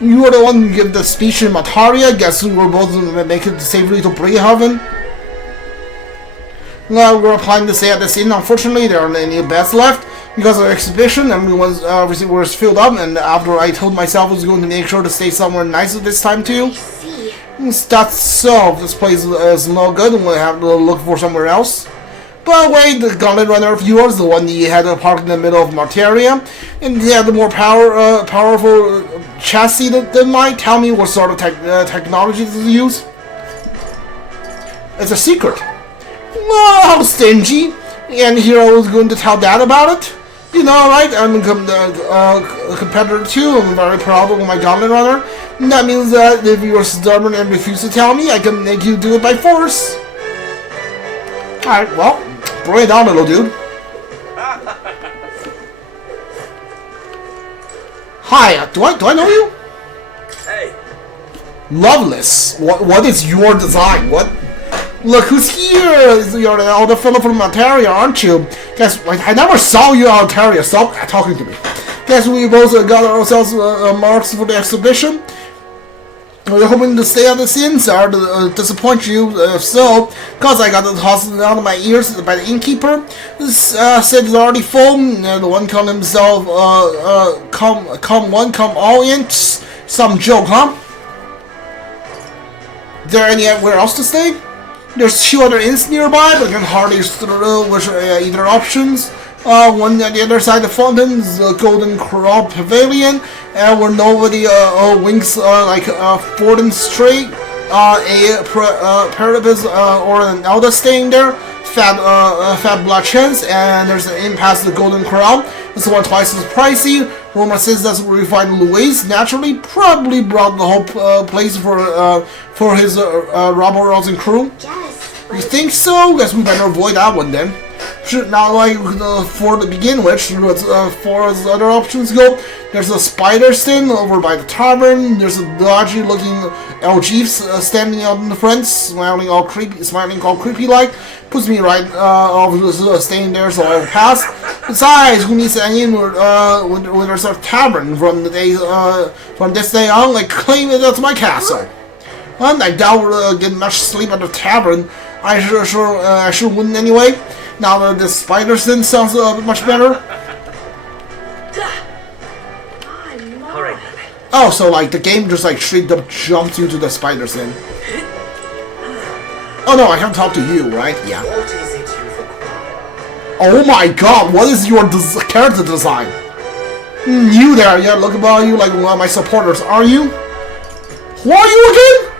You were the one who gave the speech in Mataria. Guess we were both making safely to Brehaven. Now we're applying to stay at the scene. Unfortunately, there aren't any beds left. Because of the exhibition, everyone was filled up, and after I told myself I was going to make sure to stay somewhere nicer this time too. That's so. This place is no good, and we'll have to look for somewhere else. But wait, the Gauntlet Runner of yours, the one you had parked in the middle of Martaria, and he had the more powerful chassis than mine. Tell me what sort of technology to use. It's a secret. Well, how stingy. And here I was going to tell Dad about it. You know, right? I'm a competitor too. I'm very proud of my Gauntlet Runner. And that means that if you're stubborn and refuse to tell me, I can make you do it by force. Alright, well, bring it on, little dude. Hi, do I know you? Hey. Loveless. What is your design? What? Look who's here! You're the older fellow from Ontario, aren't you? Guess I never saw you in Ontario. Stop talking to me. Guess we both got ourselves marks for the exhibition. We're hoping to stay on the scene. Sorry to disappoint you. If so, cause I got tossed out of my ears by the innkeeper. This set is already full. The one called himself come one, come all in. Some joke, huh? Is there anywhere else to stay? There's 2 other inns nearby, but I can hardly through which either options. One at the other side of the fountains, the Golden Corral Pavilion, where nobody winks like Forden Street, a Parabus or an Elda staying there, fat blood chance, and there's an inn past the Golden Corral. This one twice as pricey. Rumor says that's where we find Luis. Naturally, probably brought the whole place for his robber-rousing crew. You think so? Guess we better avoid that one then. Now, like for to begin with, as far as other options go, there's a spider stand over by the tavern. There's a dodgy-looking LG standing out in the front, smiling all creepy like. Puts me right off staying there, so I'll pass. Besides, who needs an inn when there's a tavern from this day on? Like claim it as my castle. And I doubt we'll get much sleep at the tavern. I sure wouldn't anyway. Now that the spider sin sounds much better. Oh, so like the game just like straight up jumps you to the spider sin. Oh no, I haven't talked to you, right? Yeah. Oh my god, what is your character design? You there, yeah, look about you like one of my supporters, are you? Who are you again?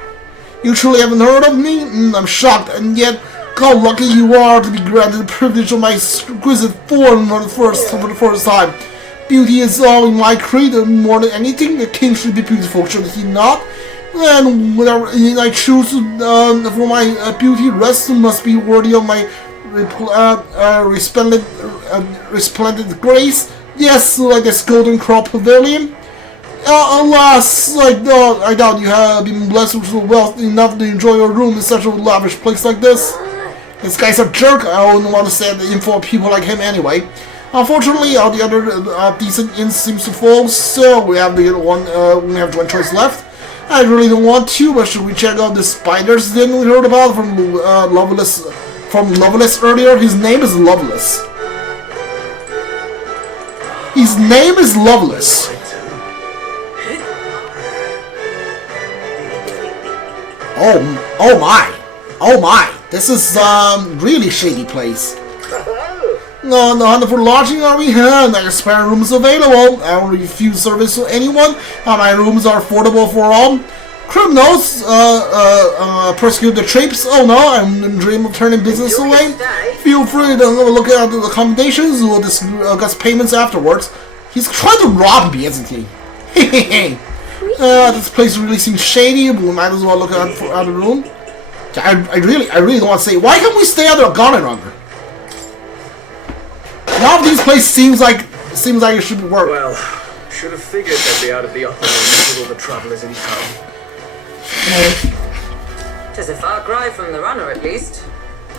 You truly haven't heard of me? I'm shocked, and yet how lucky you are to be granted the privilege of my exquisite form for the first time. Beauty is all in my creed, and more than anything, the king should be beautiful, should he not? And whatever I choose for my beauty rest must be worthy of my resplendent grace. Yes, like this Golden Corral Pavilion. Alas, I doubt you have been blessed with wealth enough to enjoy your room in such a lavish place like this. This guy's a jerk. I wouldn't want to stay at the inn for people like him anyway. Unfortunately, all the other decent inns seems to fall, so we have one choice left. I really don't want to, but should we check out the spiders then we heard about from Loveless earlier? His name is Loveless. His name is Loveless. Oh my! This is really shady place. No, for lodging are we here? Like spare rooms available. I will refuse service to anyone. My rooms are affordable for all. Criminals persecute the trapes. Oh no, I'm in dream of turning business away. Feel free to look at the accommodations. We'll discuss payments afterwards. He's trying to rob me, isn't he? Hey. This place really seems shady. We might as well look at the room. I really don't want to say. Why can't we stay under a Gauntlet Runner? None of these places seems like it should work. Well, should have figured they'd be out of the upper room with all the travellers in town. Tis a far cry from the runner, at least.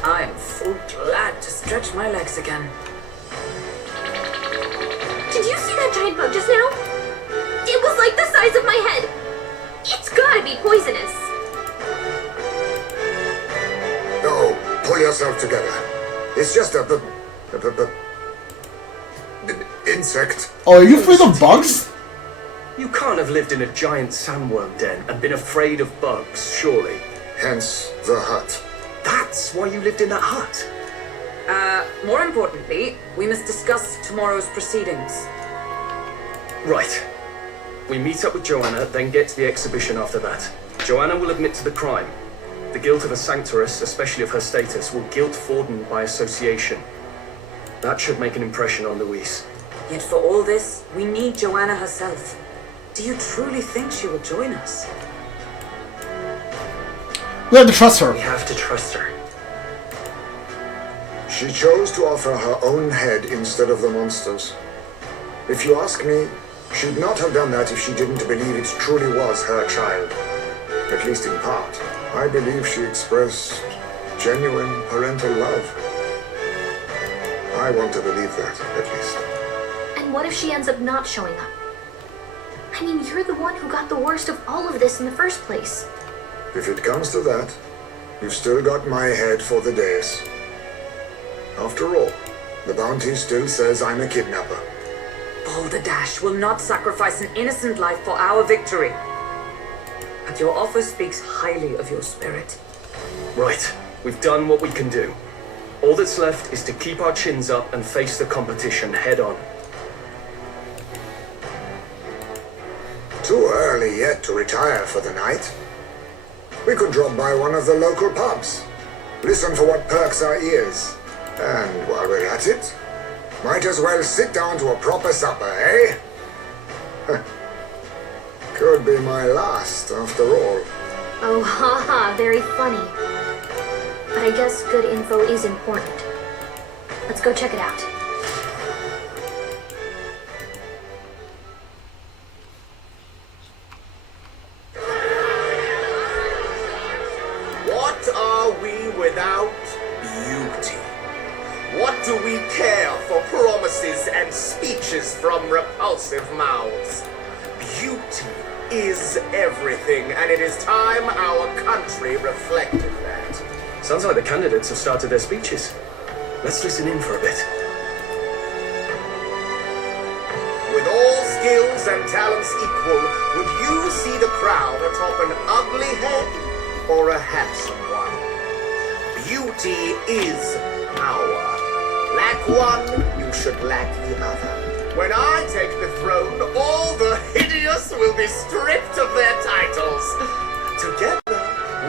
I am full glad to stretch my legs again. Did you see that giant bug just now? It was like the size of my head. It's gotta be poisonous. No, pull yourself together. It's just a insect. Oh, are you afraid of bugs? You can't have lived in a giant sandworm den and been afraid of bugs, surely. Hence the hut. That's why you lived in that hut. More importantly, we must discuss tomorrow's proceedings. Right. We meet up with Joanna, then get to the exhibition after that. Joanna will admit to the crime. The guilt of a sanctoress, especially of her status, will guilt Forden by association. That should make an impression on Louise. Yet for all this, we need Joanna herself. Do you truly think she will join us? We have to trust her. We have to trust her. She chose to offer her own head instead of the monster's. If you ask me, she'd not have done that if she didn't believe it truly was her child. At least in part. I believe she expressed genuine parental love. I want to believe that, at least. And what if she ends up not showing up? I mean, you're the one who got the worst of all of this in the first place. If it comes to that, you've still got my head for the dais. After all, the bounty still says I'm a kidnapper. Balderdash will not sacrifice an innocent life for our victory. But your offer speaks highly of your spirit. Right. We've done what we can do. All that's left is to keep our chins up and face the competition head on. Too early yet to retire for the night. We could drop by one of the local pubs. Listen for what perks our ears. And while we're at it, might as well sit down to a proper supper, eh? Could be my last, after all. Oh, haha, very funny. But I guess good info is important. Let's go check it out. What are we without beauty? What do we care for promises and speeches from repulsive mouths? Beauty is everything, and it is time our country reflected that. Sounds like the candidates have started their speeches. Let's listen in for a bit. With all skills and talents equal, would you see the crown atop an ugly head or a handsome one? Beauty is power. Lack one, you should lack the other. When I take the throne, all the hideous will be stripped of their titles. Together,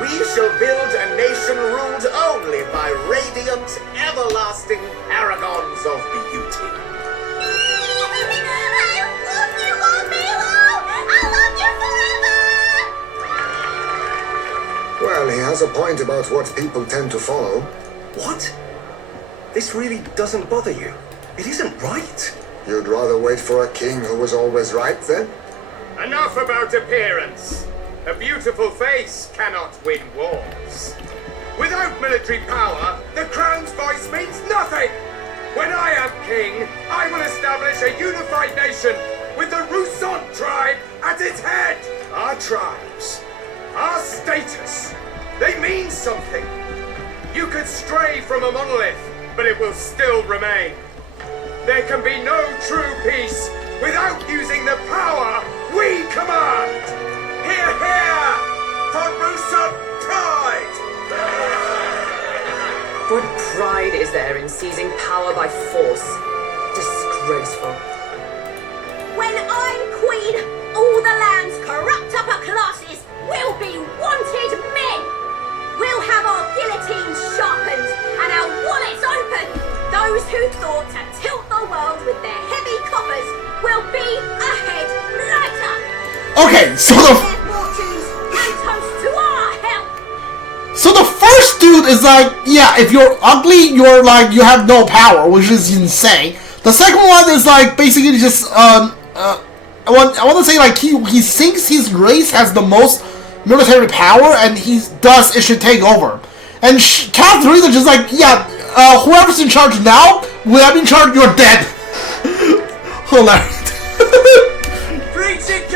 we shall build a nation ruled only by radiant, everlasting paragons of beauty. I love you, Milo! I love you forever! Well, he has a point about what people tend to follow. What? This really doesn't bother you? It isn't right. You'd rather wait for a king who was always right, then? Enough about appearance. A beautiful face cannot win wars. Without military power, the crown's voice means nothing. When I am king, I will establish a unified nation with the Rousson tribe at its head. Our tribes, our status, they mean something. You could stray from a monolith, but it will still remain. There can be no true peace without using the power we command. Hear, hear, for Rousson pride! What pride is there in seizing power by force? Disgraceful. When I'm queen, all the land's corrupt upper classes will be wanted men. We'll have our guillotines sharpened and our wallets opened. Those who thought to tilt the world with their heavy coffers will be ahead lighter. Okay, so Their fortunes and toast to our help. So the first dude is like, yeah, if you're ugly, you're like, you have no power, which is insane. The second one is like, basically just, I want to say like, he thinks his race has the most military power, and he does, it should take over. And Katsura is just like, yeah, whoever's in charge now, will have in charge, you're dead. Hilarious. Preach it,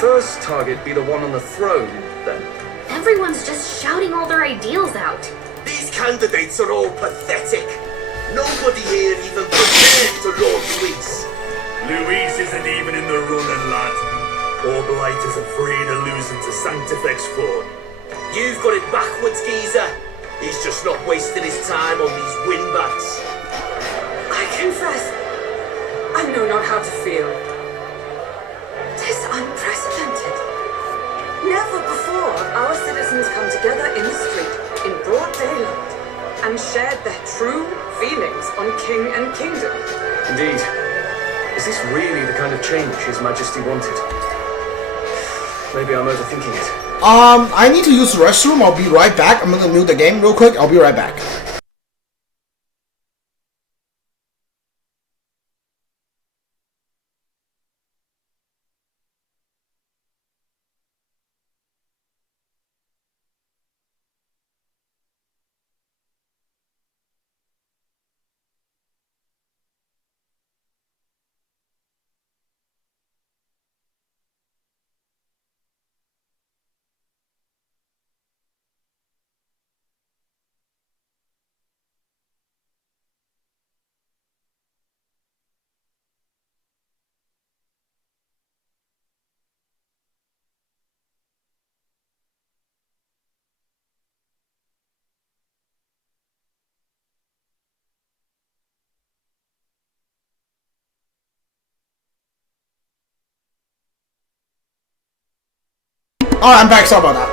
first target be the one on the throne, then? Everyone's just shouting all their ideals out. These candidates are all pathetic. Nobody here even compares to Lord Luis. Luis isn't even in the running, lad. Oblight is afraid of losing to Sanctifex Ford. You've got it backwards, geezer. He's just not wasting his time on these windbats. I confess, I know not how to feel. 'Tis unprecedented. Never before have our citizens come together in the street, in broad daylight, and shared their true feelings on king and kingdom. Indeed. Is this really the kind of change His Majesty wanted? Maybe I'm overthinking it. I need to use the restroom. I'll be right back. I'm gonna mute the game real quick. I'll be right back. Alright, I'm back. Sorry about that.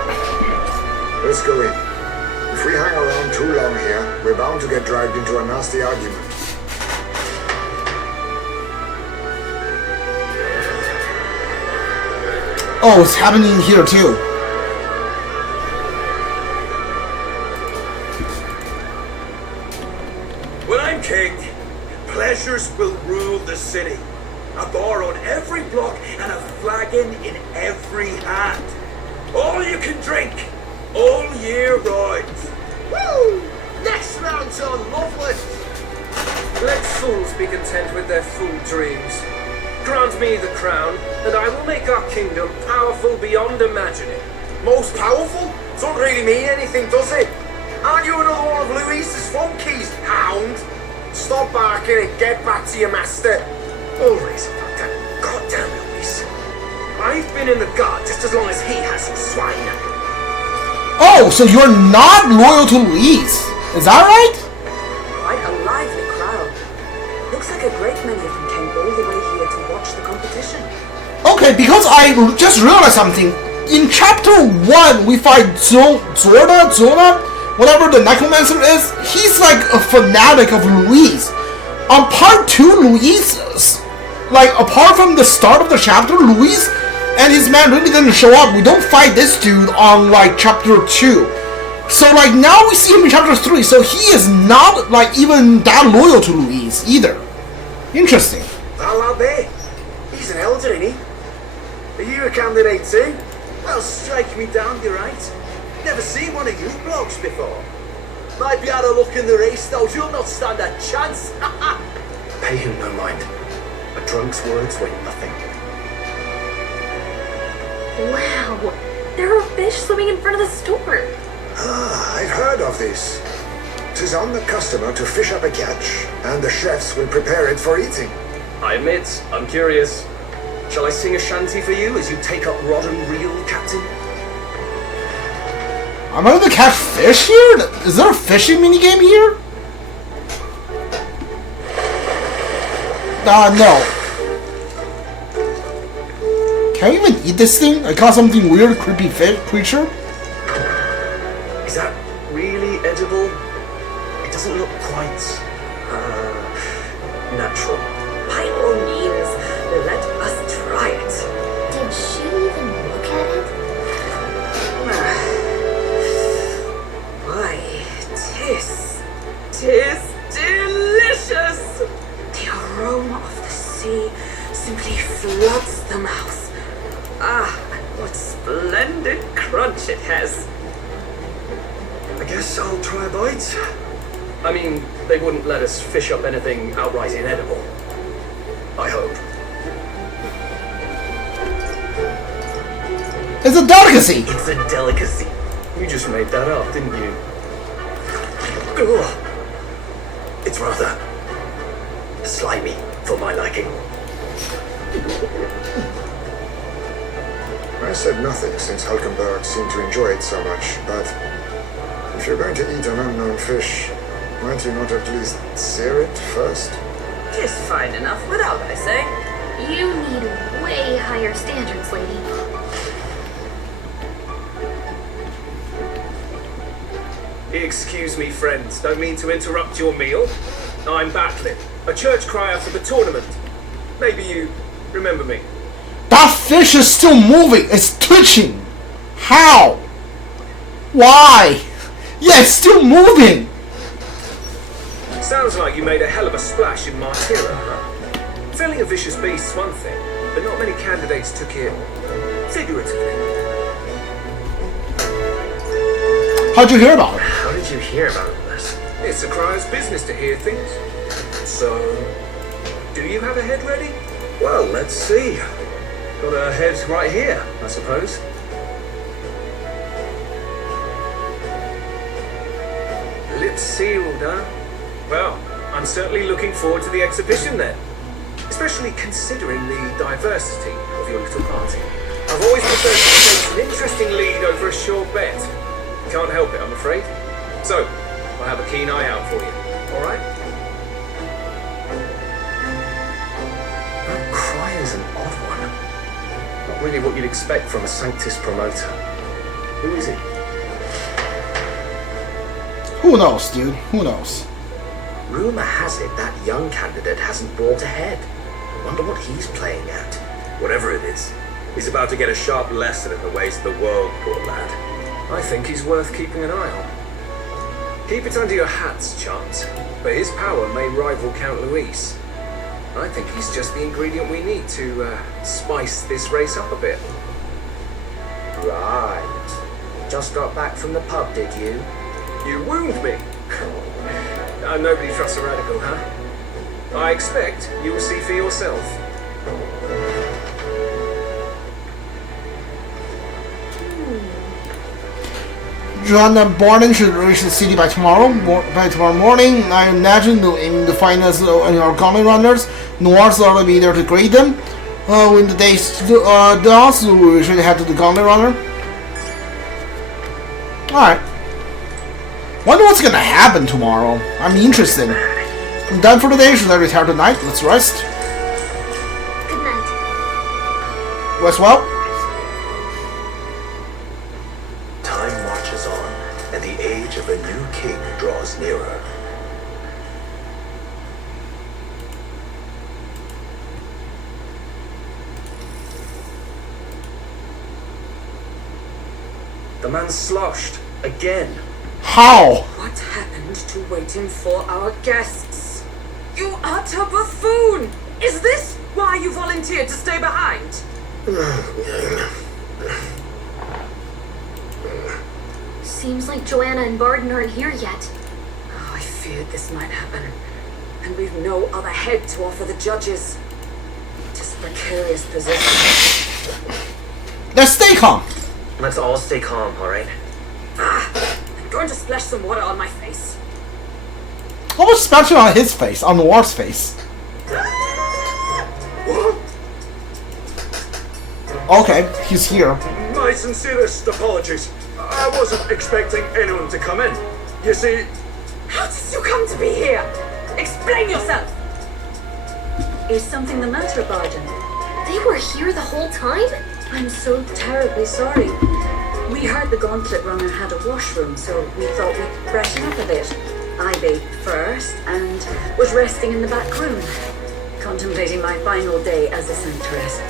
Let's go in. If we hang around too long here, we're bound to get dragged into a nasty argument. Oh, it's happening here too. When I'm king, pleasures will rule the city. A bar on every block and a flagon in every hand. All you can drink, all year round. Woo! Next round's on, lovely. Let fools be content with their fool dreams. Grant me the crown, and I will make our kingdom powerful beyond imagining. Most powerful? Don't really mean anything, does it? Aren't you another one of Luis's funkies, hound? Stop barking and get back to your master. Always about that goddamn Luis. I've been in the guard just as long as he has, you swine. Oh, so you're not loyal to Luis. Is that right? Quite a lively crowd. Looks like a great many of them came all the way here to watch the competition. Okay, because I just realized something. In chapter 1, we fight Zona, whatever the necromancer is. He's like a fanatic of Luis. On part 2, Luis, like apart from the start of the chapter, Luis and his man really didn't show up. We don't fight this dude on like chapter 2. So like now we see him in chapter 3, so he is not like even that loyal to Luis either. Interesting. That lad there, he's an elder, ain't he? Are you a candidate too? Well, strike me down, you're right. Never seen one of you blokes before. Might be out of luck in the race, though. You'll not stand a chance. Pay him no mind. A drunk's words weigh nothing. Wow, there are fish swimming in front of the store. Ah, I've heard of this. 'Tis on the customer to fish up a catch, and the chefs will prepare it for eating. I admit, I'm curious. Shall I sing a shanty for you as you take up rod and reel, Captain? Am I gonna catch fish here? Is there a fishing minigame here? No. Can we even eat this thing? I caught something weird, creepy fish creature. Is that really edible? It doesn't look quite, natural. By all means, let us try it. Did she even look at it? Why, tis delicious! The aroma of the sea simply floods the mouth. Ah, and what splendid crunch it has. I guess I'll try a bite. I mean, they wouldn't let us fish up anything outright inedible. I hope. It's a delicacy! It's a delicacy. You just made that up, didn't you? Ugh. It's rather slimy for my liking. I said nothing since Hulkenberg seemed to enjoy it so much, but if you're going to eat an unknown fish, might you not at least sear it first? Just fine enough without, I say. You need way higher standards, lady. Excuse me, friends. Don't mean to interrupt your meal. I'm battling. A church cry after the tournament. Maybe you remember me. That fish is still moving! It's twitching! How? Why? Yeah, it's still moving! Sounds like you made a hell of a splash in Martyra, huh? Felling a vicious beast's one thing, but not many candidates took it figuratively. How'd you hear about it? How did you hear about all this? It's a crier's business to hear things. So, do you have a head ready? Well, let's see. Got a head right here, I suppose. Lips sealed, huh? Well, I'm certainly looking forward to the exhibition then. Especially considering the diversity of your little party. I've always preferred to take an interesting lead over a sure bet. Can't help it, I'm afraid. So, I'll have a keen eye out for you, alright? That cry is an odd one. Not really what you'd expect from a Sanctus promoter. Who is he? Who knows, dude? Who knows? Rumor has it that young candidate hasn't brought ahead. I wonder what he's playing at. Whatever it is, he's about to get a sharp lesson in the ways of the world, poor lad. I think he's worth keeping an eye on. Keep it under your hats, Chance, but his power may rival Count Luis. I think he's just the ingredient we need to spice this race up a bit. Right. Just got back from the pub, did you? You wound me. Nobody trusts a radical, huh? I expect you will see for yourself. Joanna Borden should reach the city by tomorrow morning. I imagine aiming to find us any origami runners. Noirs will be there to greet them. When the day dawns, we should head to the origami runner. Alright. Wonder what's gonna happen tomorrow. I'm interested. I'm done for the day. Should I retire tonight? Let's rest. Good night. Rest well. Time marches on, and the age of a new king draws nearer. The man's sloshed. Again. How? What happened to waiting for our guests? You utter buffoon! Is this why you volunteered to stay behind? Seems like Joanna and Barden aren't here yet. Oh, I feared this might happen. And we've no other head to offer the judges. It is a precarious position. Let's stay calm. Let's all stay calm, alright? I'm going to splash some water on my face. How much splashing on his face? On Noir's face? Okay, he's here. My sincerest apologies. I wasn't expecting anyone to come in. You see... How did you come to be here? Explain yourself! Is something the matter, Barden? They were here the whole time? I'm so terribly sorry. We heard the gauntlet runner had a washroom, so we thought we'd freshen up a bit. I bathed first and was resting in the back room, contemplating my final day as a sanctuaress.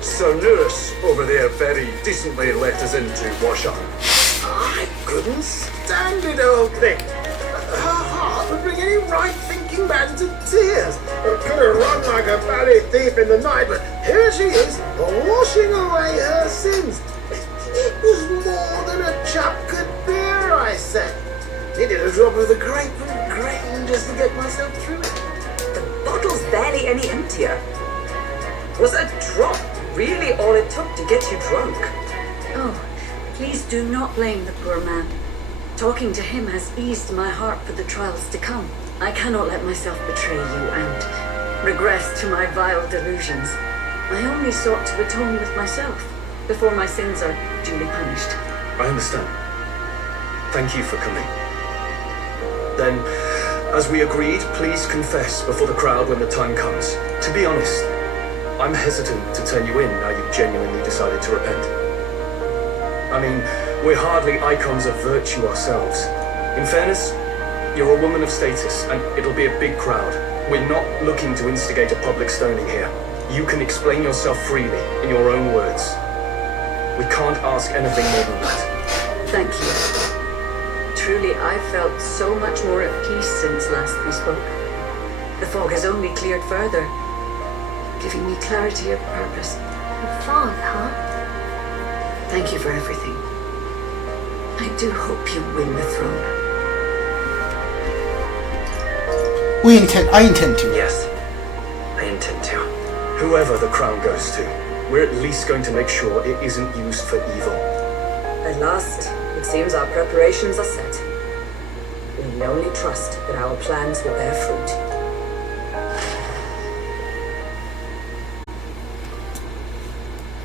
Sir Lewis over there very decently let us in to wash up. I couldn't stand it, old thing. Her heart would bring any right-thinking man to tears. It could have run like a ballet thief in the night, but here she is, washing away her sins. It was more than a chap could bear, I said. Needed a drop of the grape and grain just to get myself through it. The bottle's barely any emptier. Was a drop really all it took to get you drunk? Oh, Please do not blame the poor man. Talking to him has eased my heart for the trials to come. I cannot let myself betray you and regress to my vile delusions. I only sought to atone with myself before my sins are duly punished. I understand. Thank you for coming. Then, as we agreed, please confess before the crowd when the time comes. To be honest, I'm hesitant to turn you in now you've genuinely decided to repent. I mean, we're hardly icons of virtue ourselves. In fairness, you're a woman of status, and it'll be a big crowd. We're not looking to instigate a public stoning here. You can explain yourself freely, in your own words. We can't ask anything more than that. Thank you. Truly, I've felt so much more at peace since last we spoke. The fog has only cleared further, giving me clarity of purpose. The fog, huh? Thank you for everything. I do hope you win the throne. I intend to. Yes, I intend to. Whoever the crown goes to, we're at least going to make sure it isn't used for evil. At last, it seems our preparations are set. We need only trust that our plans will bear fruit.